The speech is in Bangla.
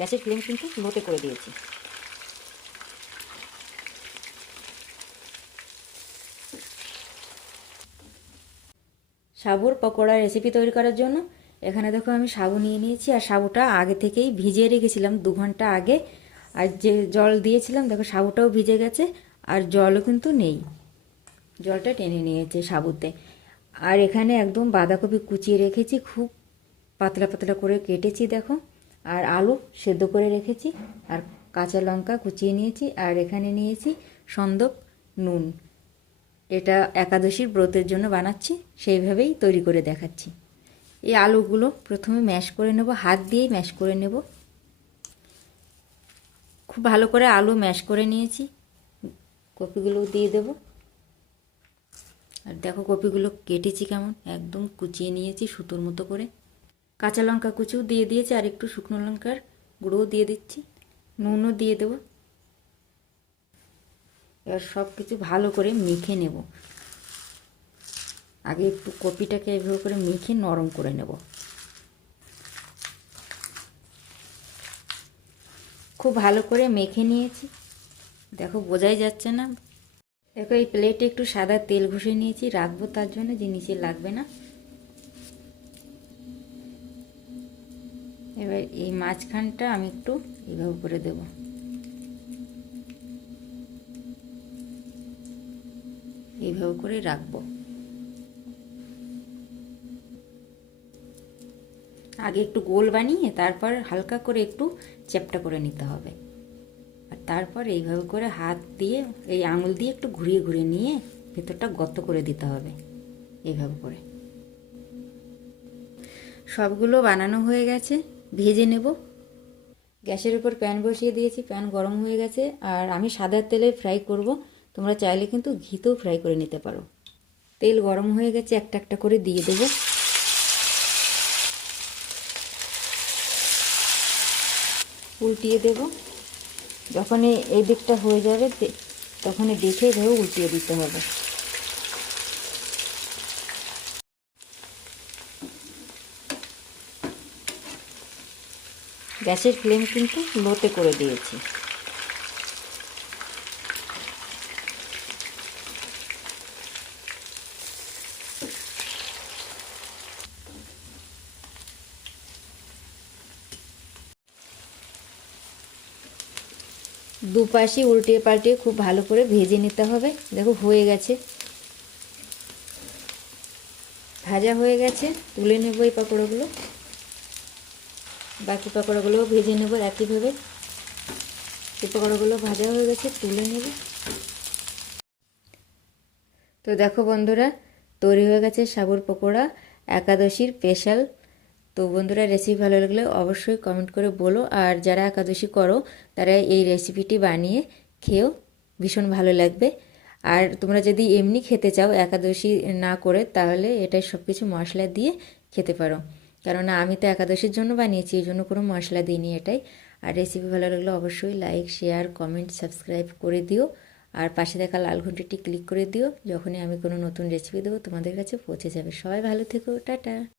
গ্যাসের ফ্লেম কিন্তু লোতে করে দিয়েছি। সাবুর পকোড়া রেসিপি তৈরি করার জন্য এখানে দেখো আমি সাবু নিয়ে নিয়েছি, আর সাবুটা আগে থেকেই ভিজিয়ে রেখেছিলাম দু ঘণ্টা আগে। আর যে জল দিয়েছিলাম, দেখো সাবুটাও ভিজে গেছে, আর জলও কিন্তু নেই। জলটা টেনে নিয়েছে সাবুতে। আর এখানে একদম বাঁধাকপি কুচিয়ে রেখেছি, খুব পাতলা পাতলা করে কেটেছি, দেখো। আর আলু সেদ্ধ করে রেখেছি, আর কাঁচা লঙ্কা কুচিয়ে নিয়েছি, আর এখানে নিয়েছি সন্দক নুন। এটা একাদশীর ব্রতের জন্য বানাচ্ছি, সেইভাবেই তৈরি করে দেখাচ্ছি। এই আলুগুলো প্রথমে ম্যাশ করে নেব, হাত দিয়েই ম্যাশ করে নেব। খুব ভালো করে আলু ম্যাশ করে নিয়েছি কপিগুলো দিয়ে দেব। আর দেখো কপিগুলো কেটেছি কেমন, একদম কুচিয়ে নিয়েছি সুতোর মতো করে। কাঁচা লঙ্কা কুচিও দিয়ে দিয়েছি, আর একটু শুকনো লঙ্কার গুঁড়োও দিয়ে দিচ্ছি। নুনও দিয়ে দেবো। এবার সব কিছু ভালো করে মেখে নেব। আগে একটু কপিটাকে এভাবে করে মেখে নরম করে নেব। খুব ভালো করে মেখে নিয়েছি। দেখো, বোঝাই যাচ্ছে না। দেখো, এই প্লেটে একটু সাদা তেল ঘষে নিয়েছি। রাখব তার জন্য, যে নিচে লাগবে না। এবার এই মাঝখানটা আমি একটু এইভাবে করে দেবো। এইভাবে করে রাখব। আগে একটু গোল বানিয়ে তারপর হালকা করে একটু চ্যাপটা করে নিতে হবে। আর তারপর এইভাবে করে হাত দিয়ে, এই আঙুল দিয়ে একটু ঘুরিয়ে ঘুরিয়ে নিয়ে ভেতরটা গর্ত করে দিতে হবে এইভাবে করে। সবগুলো বানানো হয়ে গেছে। ভেজে নেব। গ্যাসের উপর প্যান বসিয়ে দিয়েছি, প্যান গরম হয়ে গেছে, আর আমি সাদা তেলে ফ্রাই করব। তোমরা চাইলে কিন্তু ঘিতেও ফ্রাই করে নিতে পারো। তেল গরম হয়ে গেছে, একটা একটা করে দিয়ে দেবো। উল্টিয়ে দেব। যখন এই দিকটা হয়ে যাবে তখন দেখে ভেবে উল্টিয়ে দিতে হবে। গ্যাসের ফ্লেম কিন্তু লোতে করে দিয়েছি। দুপাশে উল্টিয়ে পাল্টিয়ে খুব ভালো করে ভেজে নিতে হবে। দেখো, হয়ে গেছে। ভাজা হয়ে গেছে। তুলে নেব এই পাকোড়াগুলো বাকি পাকোড়াগুলোও ভেজে নেব একইভাবে। এই পাকোড়াগুলো ভাজা হয়ে গেছে, তুলে নেব। তো দেখো বন্ধুরা, তৈরি হয়ে গেছে সাবুর পকোড়া, একাদশীর স্পেশাল। তো বন্ধুরা রেসিপি ভালো লাগলে অবশ্যই কমেন্ট করে বলো, আর যারা একাদশী করো, তারা এই রেসিপিটি বানিয়ে খেয়েও ভীষণ ভালো লাগবে। আর তোমরা যদি এমনি খেতে চাও, একাদশী না করে, তাহলে এটাই সব কিছু মশলা দিয়ে খেতে পারো। কেননা আমি তো একাদশীর জন্য বানিয়েছি, এই জন্য কোনো মশলা দিইনি এটাই। আর রেসিপি ভালো লাগলে অবশ্যই লাইক শেয়ার কমেন্ট সাবস্ক্রাইব করে দিও। আর পাশে দেখা লাল ঘন্টিটি ক্লিক করে দিও, যখনই আমি কোনো নতুন রেসিপি দেবো তোমাদের কাছে পৌঁছে যাবে। সবাই ভালো থেকো, টাটা।